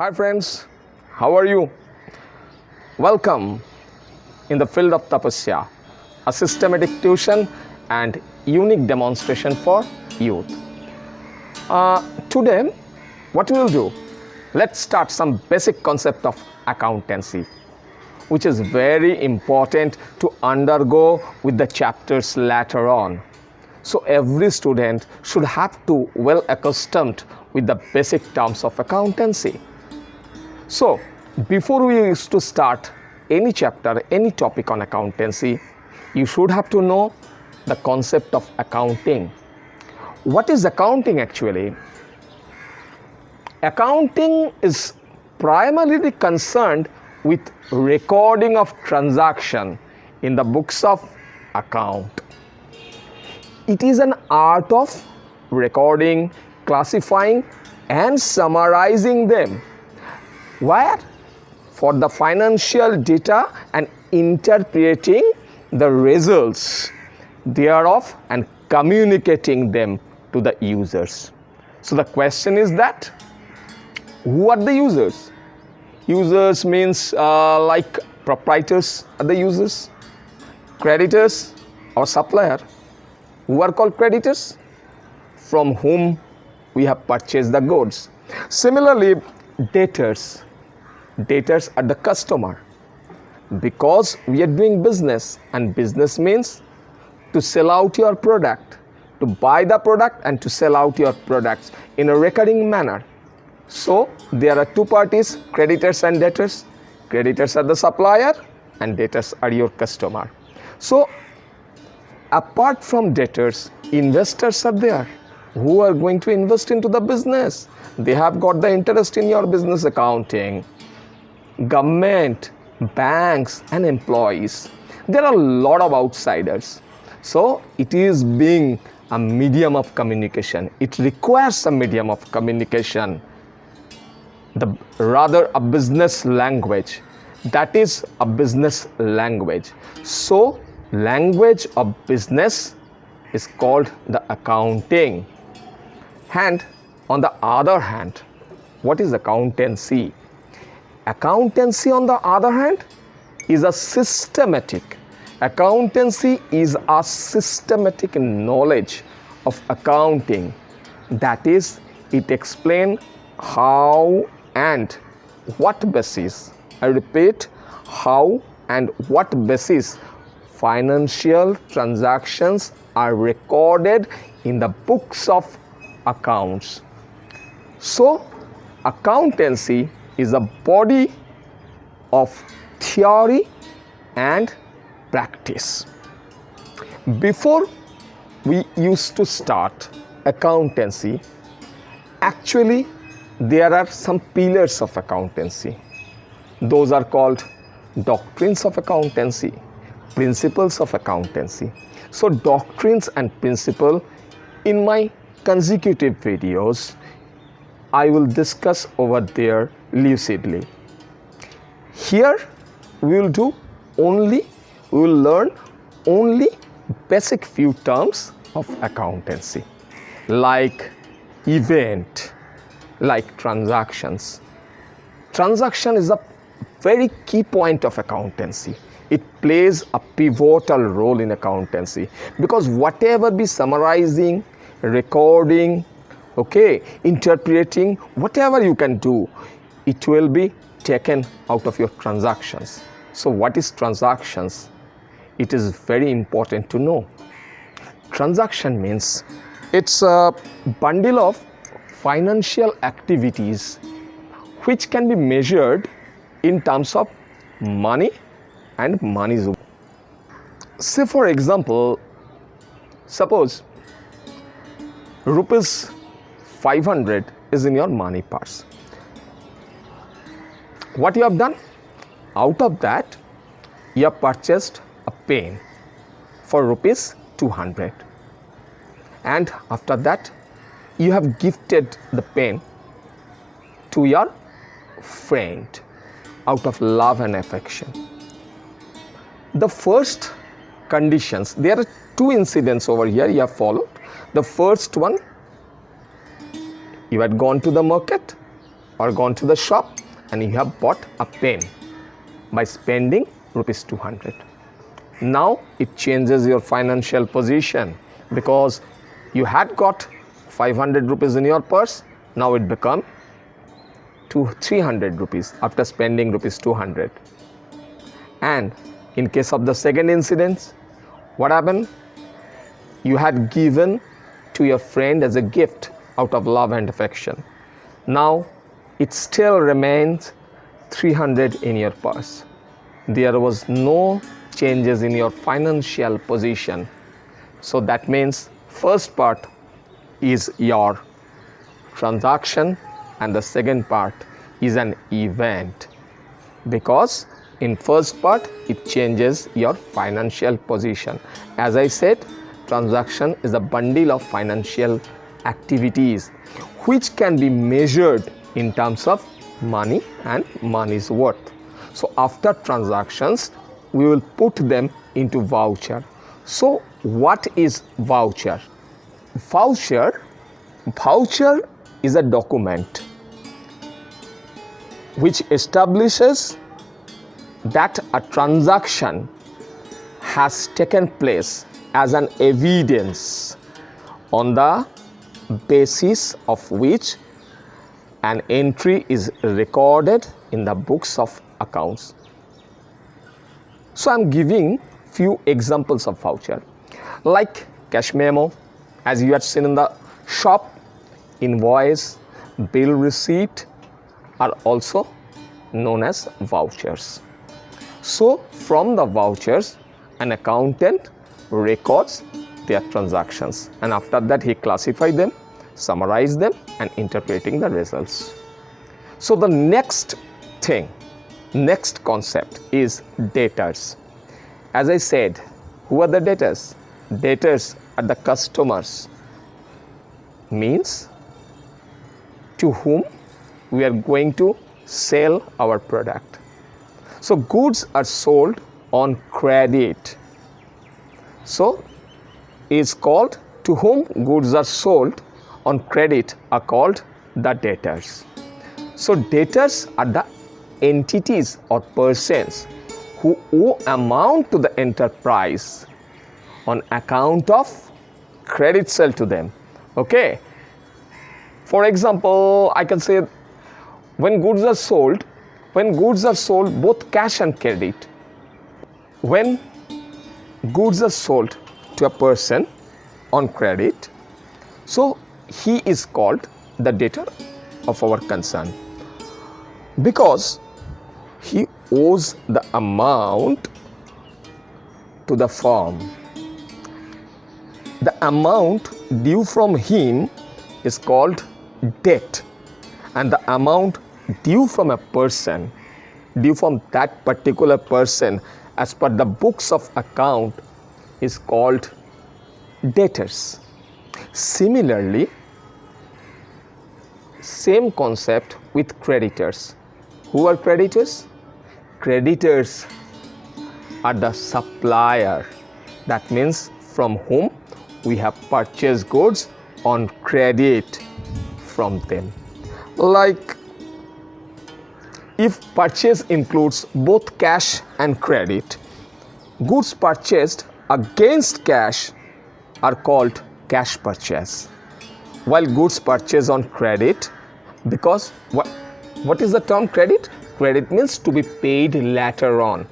Hi friends, how are you? Welcome in the field of Tapasya, a systematic tuition and unique demonstration for youth. Today, what we will do? Let's start some basic concept of accountancy, which is very important to undergo with the chapters later on. So every student should have to well accustomed with the basic terms of accountancy. So before we used to start any chapter, any topic on accountancy, you should have to know the concept of accounting. What is accounting actually? Accounting is primarily concerned with recording of transaction in the books of account. It is an art of recording, classifying and summarizing them. Where? For the financial data and interpreting the results thereof and communicating them to the users. So the question is that, who are the users? Users means like proprietors are the users, creditors or supplier. Who are called creditors? From whom we have purchased the goods. Similarly, debtors. Debtors are the customer, because we are doing business, and business means to sell out your product, to buy the product and to sell out your products in a recurring manner. So there are two parties, creditors and debtors. Creditors are the supplier and debtors are your customer. So apart from debtors, investors are there who are going to invest into the business. They have got the interest in your business accounting. Government, banks and employees. There are a lot of outsiders. So it is being a medium of communication. It requires a medium of communication. Rather a business language. That is a business language. So language of business is called the accounting. And on the other hand, what is accountancy? Accountancy, on the other hand, is a systematic. Accountancy is a systematic knowledge of accounting. That is, it explains how and what basis, I repeat, how and what basis financial transactions are recorded in the books of accounts. So, accountancy is a body of theory and practice. Before we used to start accountancy, actually there are some pillars of accountancy. Those are called doctrines of accountancy, principles of accountancy. So doctrines and principle, in my consecutive videos, I will discuss over there lucidly. Here we will learn only basic few terms of accountancy, like event, like transactions. Transaction is a very key point of accountancy. It plays a pivotal role in accountancy, because whatever be summarizing, recording, interpreting, whatever you can do, it will be taken out of your transactions. So what is transactions? It is very important to know. Transaction means it's a bundle of financial activities which can be measured in terms of money and money's. Say for example, suppose rupees 500 is in your money purse. What you have done? Out of that, you have purchased a pen for rupees 200. And after that, you have gifted the pen to your friend out of love and affection. The first conditions, there are two incidents over here you have followed. The first one, you had gone to the market or gone to the shop and you have bought a pen by spending rupees 200. Now it changes your financial position because you had got 500 rupees in your purse, now it become 300 rupees after spending rupees 200. And in case of the second incident, what happened? You had given to your friend as a gift out of love and affection. Now it still remains 300 in your purse. There was no changes in your financial position. So that means first part is your transaction and the second part is an event, because in first part it changes your financial position. As I said, transaction is a bundle of financial activities which can be measured in terms of money and money's worth. So after transactions we will put them into voucher. So what is voucher? Voucher is a document which establishes that a transaction has taken place as an evidence on the basis of which an entry is recorded in the books of accounts. So I am giving few examples of voucher, like cash memo, as you had seen in the shop, invoice, bill receipt are also known as vouchers. So from the vouchers, an accountant records their transactions and after that he classifies them, summarize them and interpreting the results. So the next concept is debtors. As I said, who are the debtors? Debtors are the customers, means to whom we are going to sell our product. So goods are sold on credit. So is called, to whom goods are sold on credit are called the debtors. So debtors are the entities or persons who owe amount to the enterprise on account of credit sale to them. Okay. For example, I can say when goods are sold both cash and credit. When goods are sold to a person on credit, so he is called the debtor of our concern because he owes the amount to the firm. The amount due from him is called debt, and the amount due from a person, due from that particular person as per the books of account is called debtors. Similarly, same concept with creditors. Who are creditors? Creditors are the supplier, that means from whom we have purchased goods on credit from them. Like if purchase includes both cash and credit, goods purchased against cash are called cash purchase, while goods purchased on credit, because what is the term credit? Credit means to be paid later on,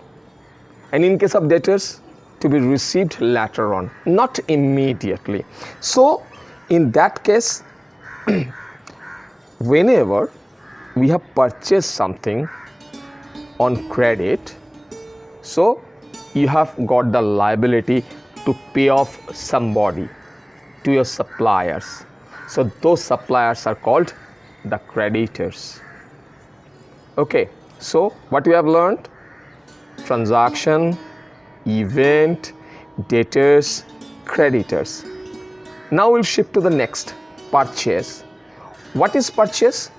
and in case of debtors, to be received later on, not immediately. So in that case, whenever we have purchased something on credit, so you have got the liability to pay off somebody, to your suppliers. So those suppliers are called the creditors. Okay, so what we have learned: transaction, event, debtors, creditors. Now we'll shift to the next, purchase. What is purchase?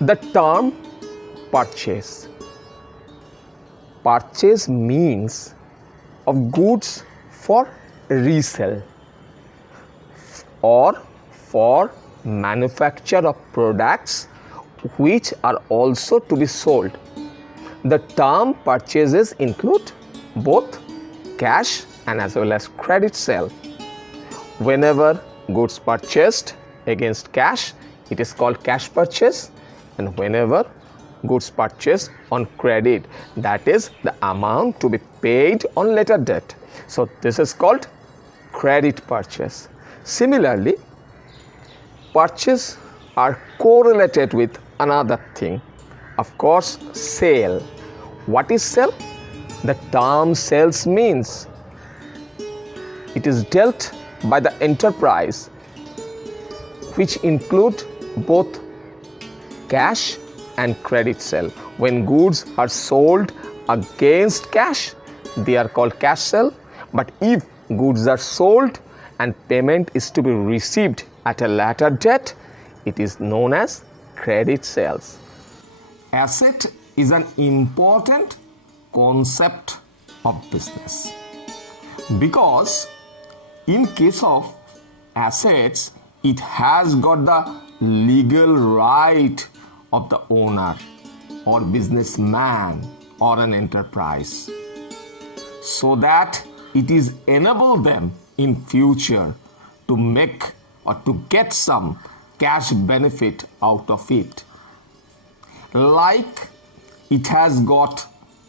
The term purchase. Purchase means of goods for resale or for manufacture of products which are also to be sold. The term purchases include both cash and as well as credit sale. Whenever goods purchased against cash, it is called cash purchase, and whenever goods purchased on credit, that is the amount to be paid on later date. So this is called credit purchase. Similarly, purchase are correlated with another thing, of course, sale. What is sale? The term sales means it is dealt by the enterprise which include both cash and credit sale. When goods are sold against cash, they are called cash sale. But if goods are sold and payment is to be received at a later date, it is known as credit sales. Asset is an important concept of business, because in case of assets, it has got the legal right of the owner or businessman or an enterprise, so that it is enable them in future to make or to get some cash benefit out of it. Like it has got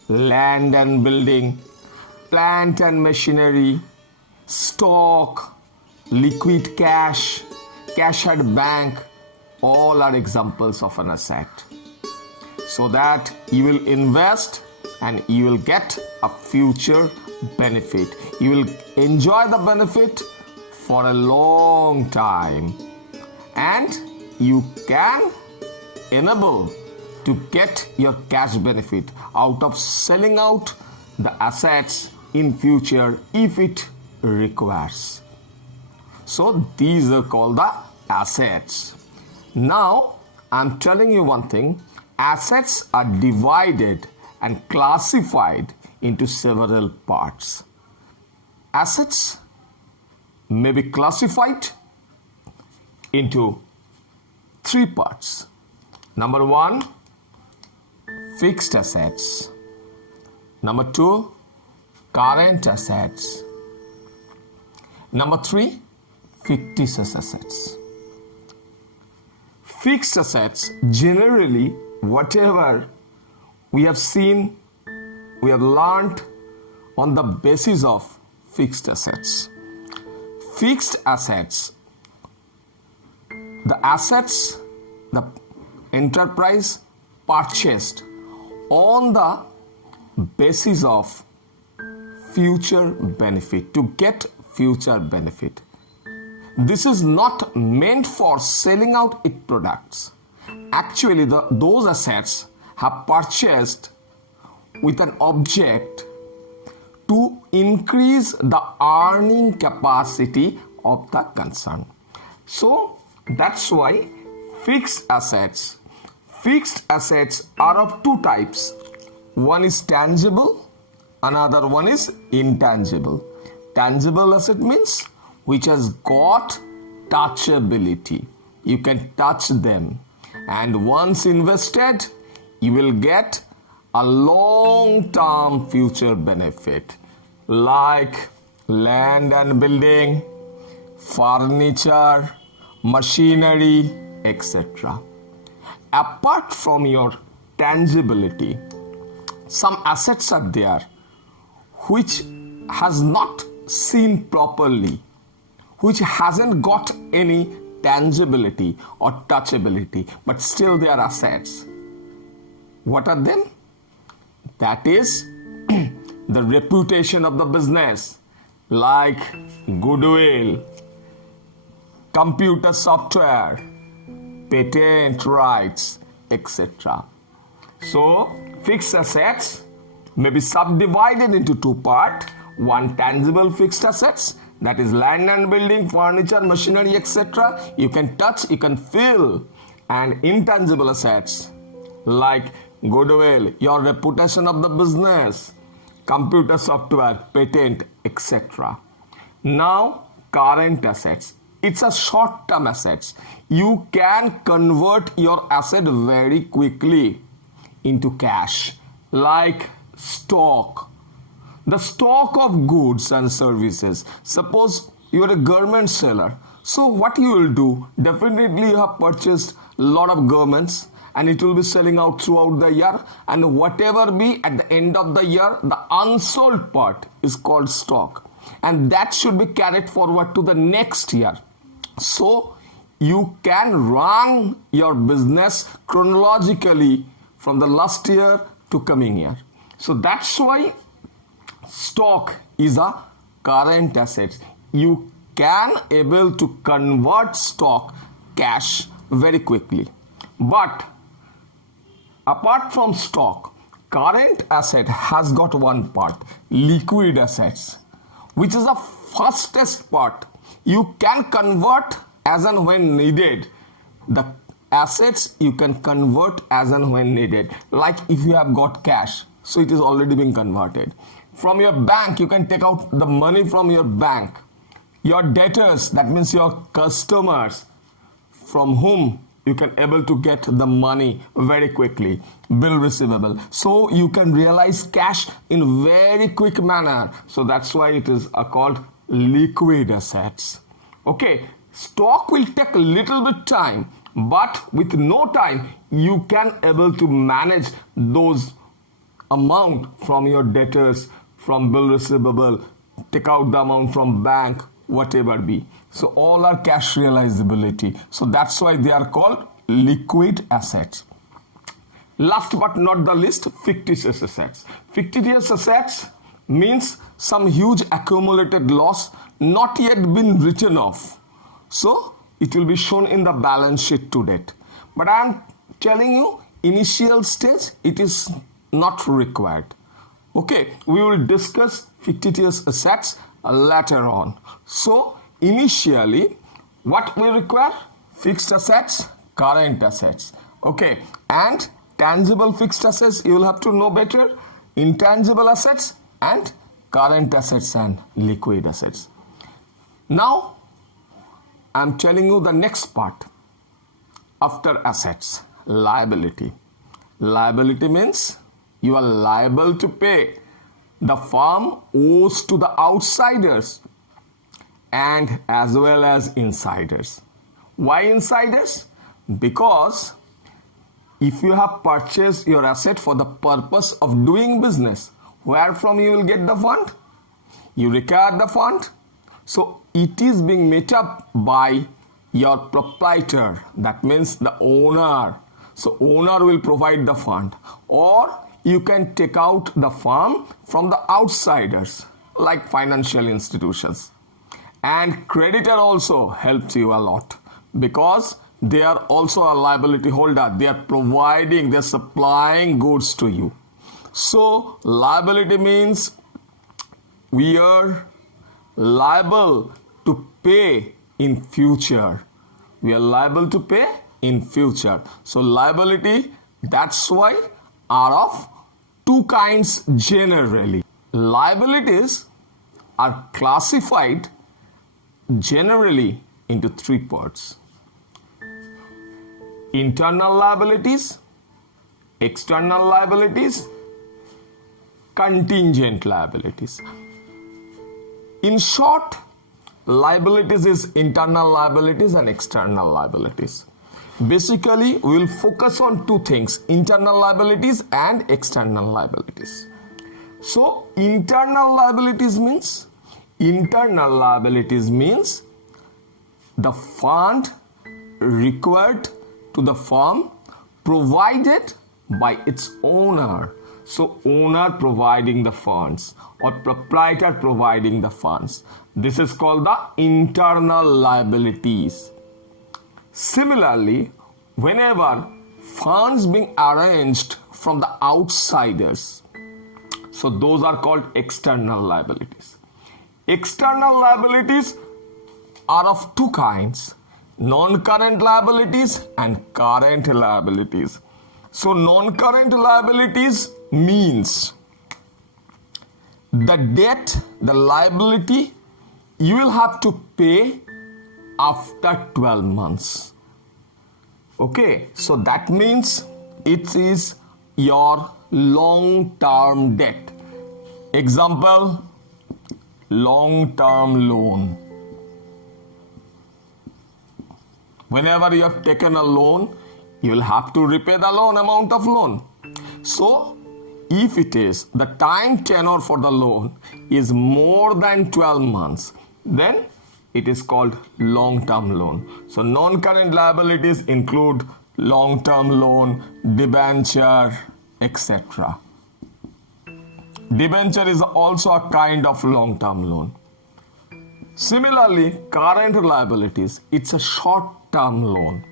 land and building, plant and machinery, stock, liquid cash, cash at bank, all are examples of an asset. So that you will invest and you will get a future benefit. You will enjoy the benefit for a long time, and you can enable to get your cash benefit out of selling out the assets in future if it requires. So these are called the assets. Now I'm telling you one thing. Assets are divided and classified into several parts. Assets may be classified into three parts. Number one, fixed assets. Number two, current assets. Number three, fictitious assets. Fixed assets, generally, whatever we have seen, we have learned on the basis of fixed assets. Fixed assets, the assets the enterprise purchased on the basis of future benefit, to get future benefit. This is not meant for selling out its products. Actually, those assets have purchased with an object to increase the earning capacity of the concern. So that's why fixed assets are of two types. One is tangible, another one is intangible. Tangible asset means which has got touchability. You can touch them, and once invested, you will get a long-term future benefit, like land and building, furniture, machinery, etc. Apart from your tangibility, some assets are there which has not seen properly, which hasn't got any tangibility or touchability, but still they are assets. What are them? That is the reputation of the business, like goodwill, computer software, patent rights, etc. So fixed assets may be subdivided into two parts. One, tangible fixed assets, that is land and building, furniture, machinery, etc. You can touch, you can feel. And intangible assets like goodwill, your reputation of the business, computer software, patent, etc. Now, current assets. It's a short-term assets. You can convert your asset very quickly into cash, like stock. The stock of goods and services. Suppose you are a garment seller. So what you will do, definitely you have purchased a lot of garments and it will be selling out throughout the year, and whatever be at the end of the year, the unsold part is called stock, and that should be carried forward to the next year. So you can run your business chronologically from the last year to coming year. So that's why stock is a current asset. You can able to convert stock cash very quickly. But apart from stock, current asset has got one part, liquid assets, which is the fastest part. You can convert as and when needed. The assets you can convert as and when needed. Like if you have got cash, so it is already being converted. From your bank, you can take out the money from your bank. Your debtors, that means your customers, from whom you can able to get the money very quickly, bill receivable. So you can realize cash in very quick manner. So that's why it is called liquid assets. Okay, stock will take a little bit time, but with no time, you can able to manage those amount from your debtors, from bill receivable, take out the amount from bank, whatever be. So all are cash realizability. So that's why they are called liquid assets. Last but not the least, fictitious assets. Fictitious assets means some huge accumulated loss not yet been written off. So it will be shown in the balance sheet to date. But I am telling you, initial stage, it is not required. Okay, we will discuss fictitious assets later on. So initially, what we require? Fixed assets, current assets. Okay, and tangible fixed assets, you will have to know better. Intangible assets and current assets and liquid assets. Now, I am telling you the next part. After assets, liability. Liability means you are liable to pay. The firm owes to the outsiders and as well as insiders. Why insiders? Because if you have purchased your asset for the purpose of doing business, where from you will get the fund? You require the fund. So it is being made up by your proprietor, that means the owner. So owner will provide the fund, or you can take out the firm from the outsiders like financial institutions. And creditor also helps you a lot because they are also a liability holder. They are providing, they are supplying goods to you. So liability means we are liable to pay in future. We are liable to pay in future. So liability, that's why are of two kinds generally. Liabilities are classified generally into three parts: internal liabilities, external liabilities, contingent liabilities. In short, liabilities is internal liabilities and external liabilities. Basically, we will focus on two things: internal liabilities and external liabilities. So, internal liabilities means the fund required to the firm provided by its owner. So, owner providing the funds or proprietor providing the funds. This is called the internal liabilities. Similarly, whenever funds being arranged from the outsiders, so those are called external liabilities. External liabilities are of two kinds: non-current liabilities and current liabilities. So non-current liabilities means the debt, the liability you will have to pay after 12 months. Okay, so that means it is your long-term debt. Example, long-term loan. Whenever you have taken a loan, you will have to repay the loan amount of loan. So, if it is the time tenor for the loan is more than 12 months, then it is called long-term loan. So, non-current liabilities include long-term loan, debenture, etc. Debenture is also a kind of long-term loan. Similarly, current liabilities, it's a short-term loan.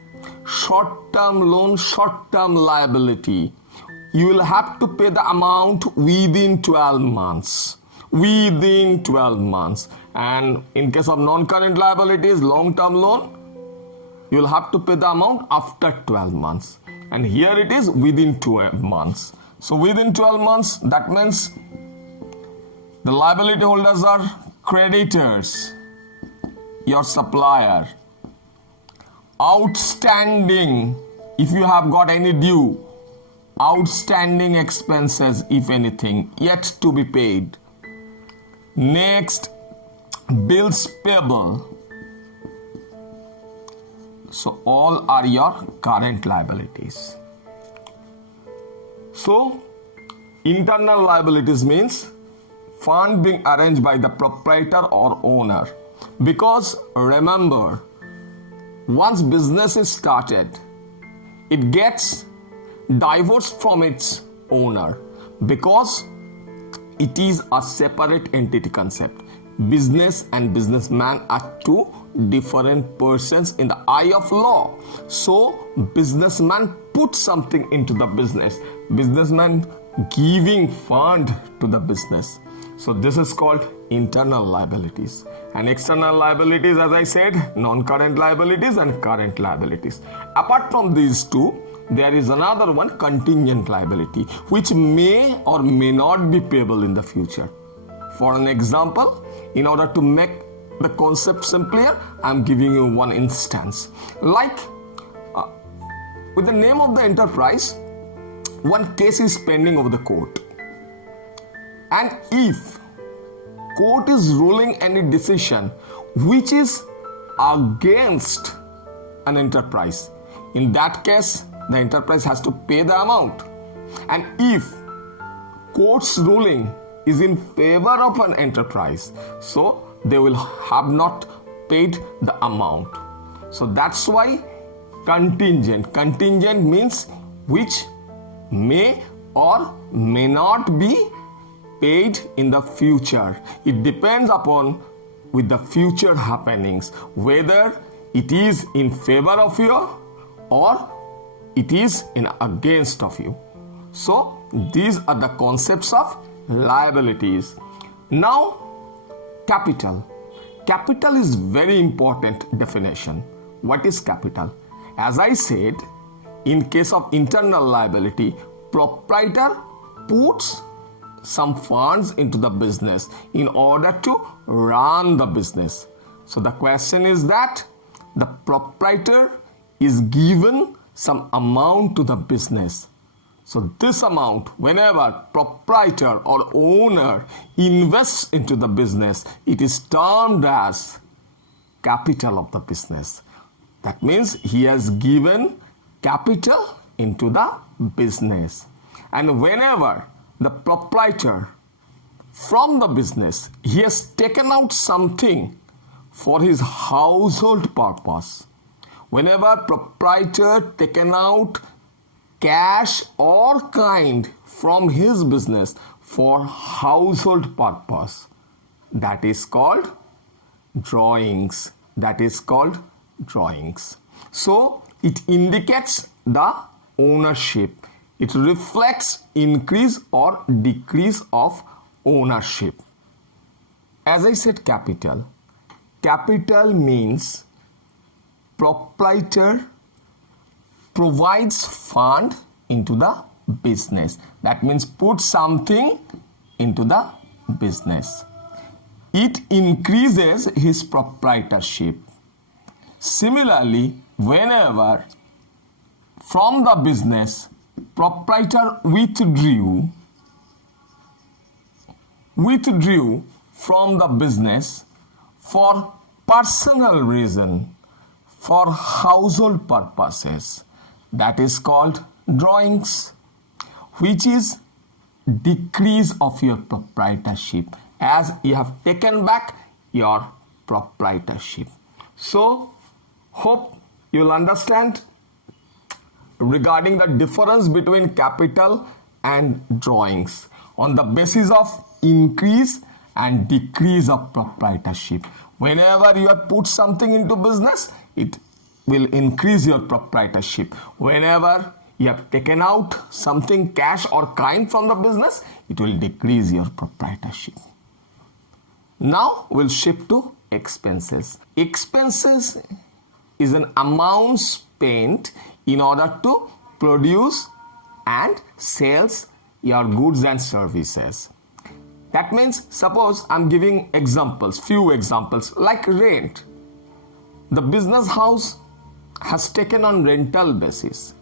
Short-term loan, short-term liability. You will have to pay the amount within 12 months. Within 12 months. And in case of non-current liabilities, long-term loan, you will have to pay the amount after 12 months. And here it is within 12 months. So within 12 months, that means the liability holders are creditors, your supplier. Outstanding, if you have got any due, outstanding expenses, if anything, yet to be paid. Next, bills payable. So all are your current liabilities. So internal liabilities means fund being arranged by the proprietor or owner. Because remember, once business is started, it gets divorced from its owner because it is a separate entity concept. Business and businessman are two different persons in the eye of law. So businessman puts something into the business. Businessman giving fund to the business. So this is called internal liabilities. And external liabilities, as I said, non-current liabilities and current liabilities. Apart from these two, there is another one, contingent liability, which may or may not be payable in the future. For an example, in order to make the concept simpler, I am giving you one instance. Like, with the name of the enterprise, one case is pending over the court. And if court is ruling any decision which is against an enterprise, in that case, the enterprise has to pay the amount. And if court's ruling is in favor of an enterprise, so they will have not paid the amount. So that's why contingent. Contingent means which may or may not be paid in the future. It depends upon with the future happenings, whether it is in favor of you or it is in against of you. So these are the concepts of liabilities. Now capital. Capital is very important definition. What is capital? As I said, in case of internal liability, proprietor puts some funds into the business in order to run the business. So the question is that the proprietor is given some amount to the business. So this amount, whenever proprietor or owner invests into the business, it is termed as capital of the business. That means he has given capital into the business. And whenever the proprietor from the business, he has taken out something for his household purpose. Whenever proprietor taken out cash or kind from his business for household purpose, that is called drawings. That is called drawings. So it indicates the ownership. It reflects increase or decrease of ownership. As I said, capital. Capital means proprietor provides fund into the business. That means put something into the business. It increases his proprietorship. Similarly, whenever from the business proprietor withdrew from the business for personal reason, for household purposes, that is called drawings, which is decrease of your proprietorship, as you have taken back your proprietorship. So, hope you will understand regarding the difference between capital and drawings on the basis of increase and decrease of proprietorship. Whenever you have put something into business, it will increase your proprietorship. Whenever you have taken out something cash or kind from the business, it will decrease your proprietorship. Now we'll shift to expenses. Expenses is an amount spent in order to produce and sales your goods and services. That means, suppose I'm giving examples, few examples, like rent. The business house has taken on rental basis.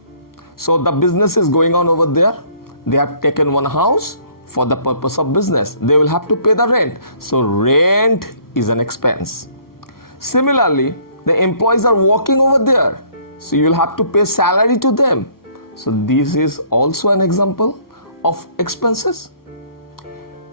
So the business is going on over there. They have taken one house for the purpose of business. They will have to pay the rent. So rent is an expense. Similarly, the employees are working over there. So you will have to pay salary to them. So this is also an example of expenses.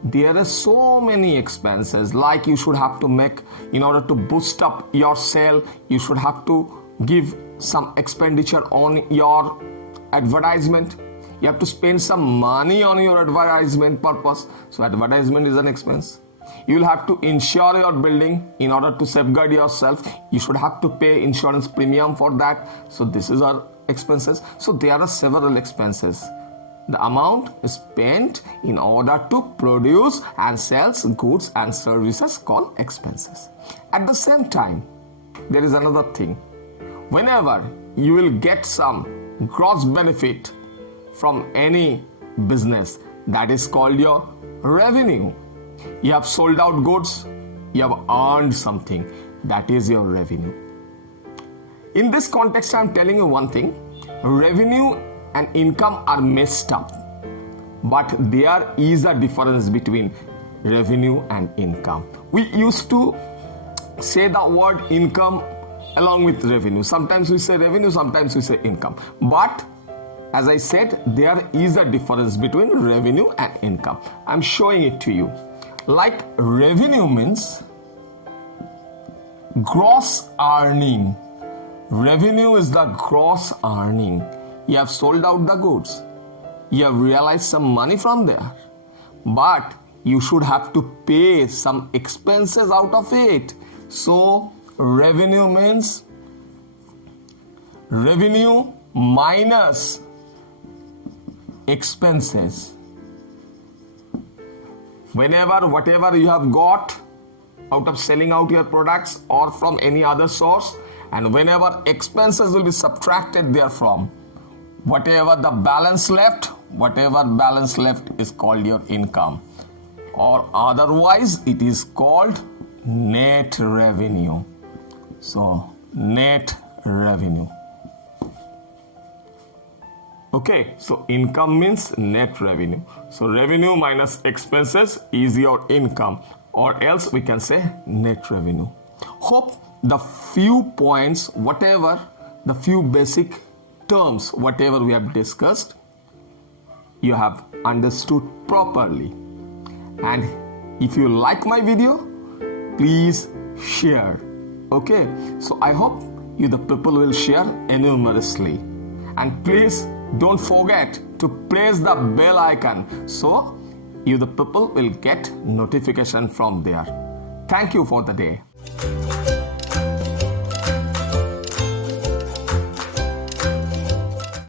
There are so many expenses, like you should have to make, in order to boost up your sale, you should have to give some expenditure on your advertisement. You have to spend some money on your advertisement purpose. So advertisement is an expense. You will have to insure your building in order to safeguard yourself. You should have to pay insurance premium for that. So this is our expenses. So there are several expenses. The amount is spent in order to produce and sell goods and services called expenses. At the same time, there is another thing. Whenever you will get some gross benefit from any business, that is called your revenue. You have sold out goods, you have earned something, that is your revenue. In this context, I am telling you one thing. Revenue and income are messed up, but there is a difference between revenue and income. We used to say the word income along with revenue. Sometimes we say revenue, sometimes we say income. But as I said, there is a difference between revenue and income. I'm showing it to you. Like revenue means gross earning. Revenue is the gross earning. You have sold out the goods. You have realized some money from there. But you should have to pay some expenses out of it. So revenue means revenue minus expenses. Whenever whatever you have got out of selling out your products or from any other source, and whenever expenses will be subtracted therefrom, whatever balance left is called your income, or otherwise it is called net revenue. So net revenue. Okay, so income means net revenue. So revenue minus expenses is your income, or else we can say net revenue. Hope the few points, whatever the few basic terms, whatever we have discussed, you have understood properly. And if you like my video, please share. Okay, so I hope you the people will share enormously. And please don't forget to press the bell icon so you the people will get notification from there. Thank you for the day.